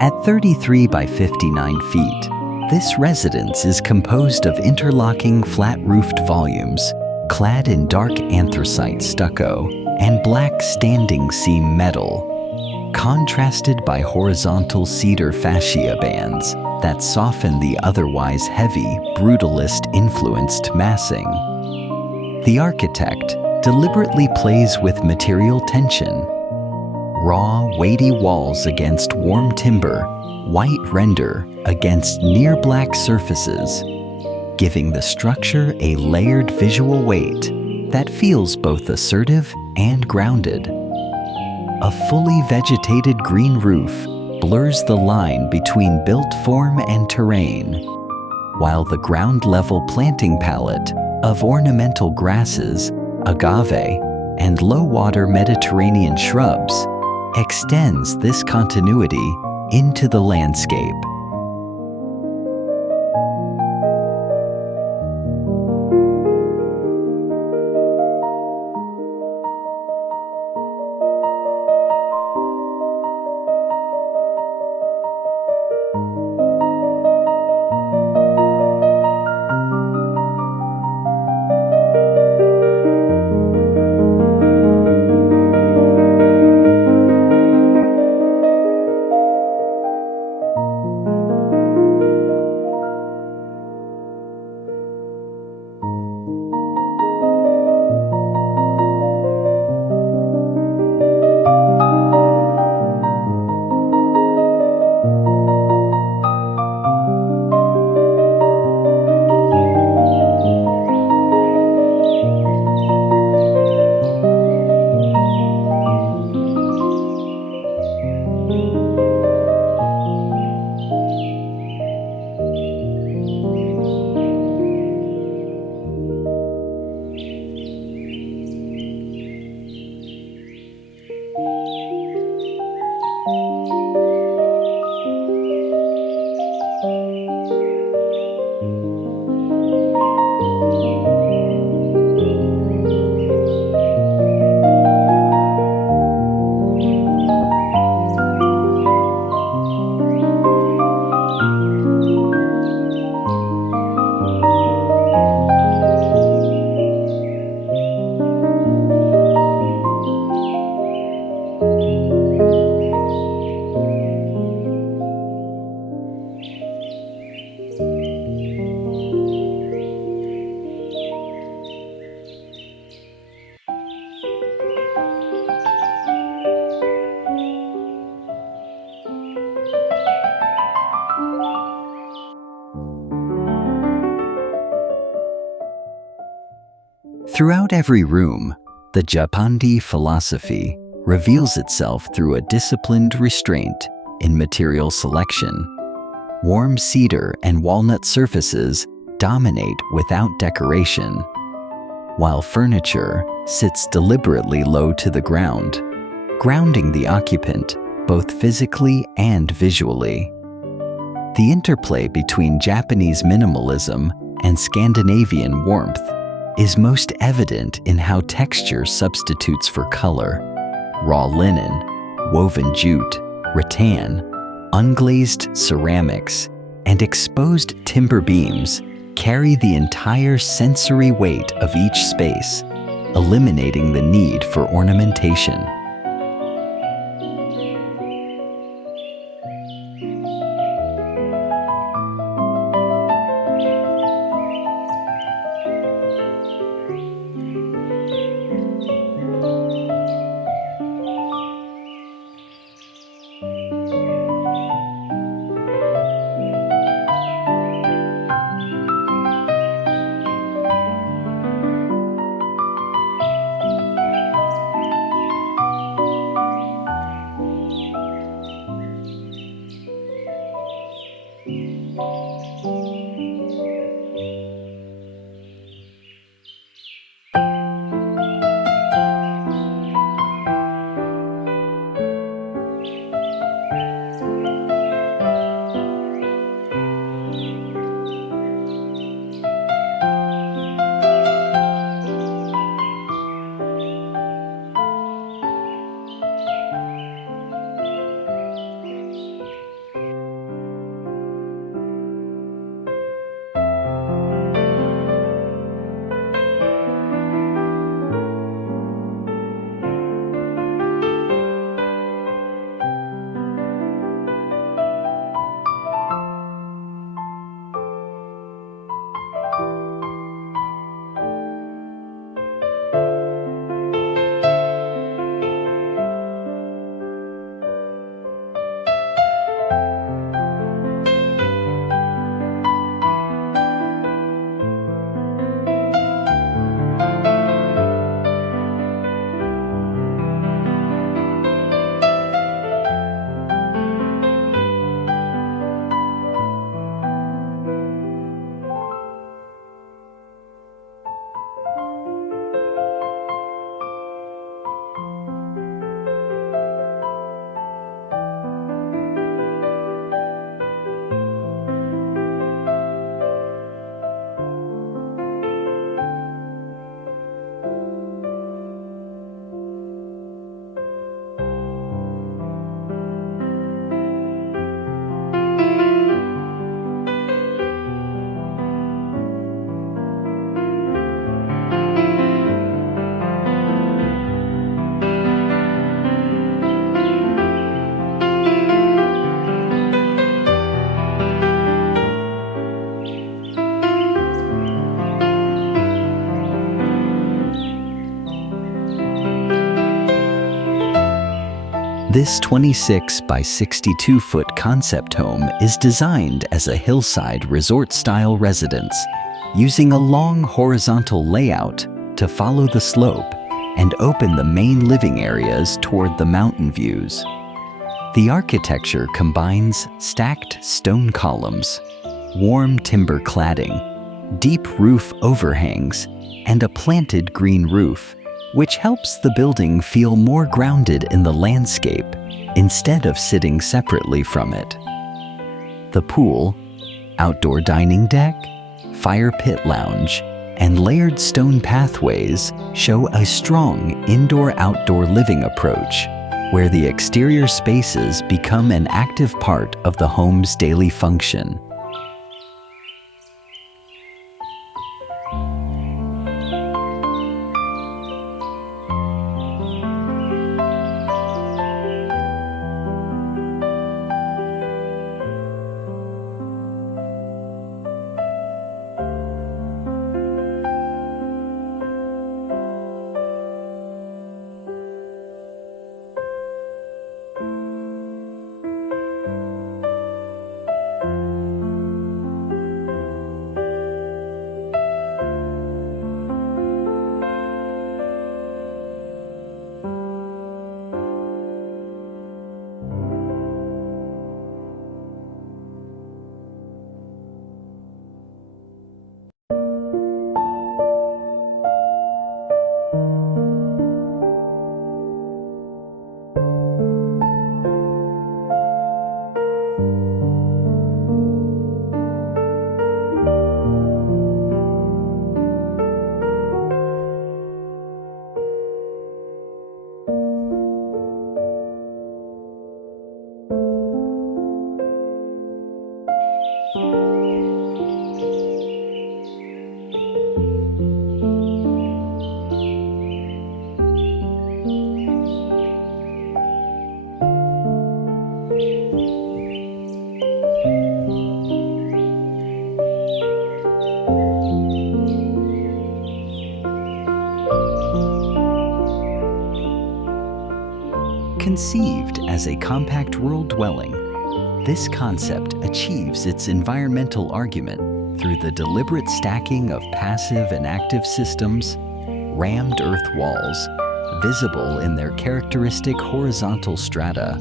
At 33 by 59 feet, this residence is composed of interlocking flat-roofed volumes, clad in dark anthracite stucco and black standing seam metal, contrasted by horizontal cedar fascia bands that soften the otherwise heavy, brutalist-influenced massing. The architect deliberately plays with material tension. Raw, weighty walls against warm timber, white render against near-black surfaces, giving the structure a layered visual weight that feels both assertive and grounded. A fully vegetated green roof blurs the line between built form and terrain, while the ground-level planting palette of ornamental grasses, agave, and low-water Mediterranean shrubs extends this continuity into the landscape. Throughout every room, the Japandi philosophy reveals itself through a disciplined restraint in material selection. Warm cedar and walnut surfaces dominate without decoration, while furniture sits deliberately low to the ground, grounding the occupant both physically and visually. The interplay between Japanese minimalism and Scandinavian warmth is most evident in how texture substitutes for color. Raw linen, woven jute, rattan, unglazed ceramics, and exposed timber beams carry the entire sensory weight of each space, eliminating the need for ornamentation. This 26 by 62-foot concept home is designed as a hillside resort-style residence, using a long horizontal layout to follow the slope and open the main living areas toward the mountain views. The architecture combines stacked stone columns, warm timber cladding, deep roof overhangs, and a planted green roof, which helps the building feel more grounded in the landscape instead of sitting separately from it. The pool, outdoor dining deck, fire pit lounge, and layered stone pathways show a strong indoor-outdoor living approach, where the exterior spaces become an active part of the home's daily function. Conceived as a compact rural dwelling, this concept achieves its environmental argument through the deliberate stacking of passive and active systems, rammed earth walls, visible in their characteristic horizontal strata,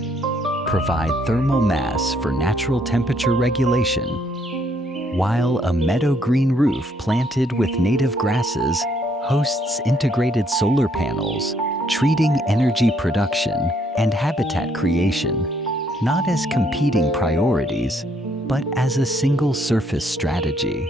provide thermal mass for natural temperature regulation, while a meadow green roof planted with native grasses hosts integrated solar panels, treating energy production and habitat creation, not as competing priorities, but as a single surface strategy.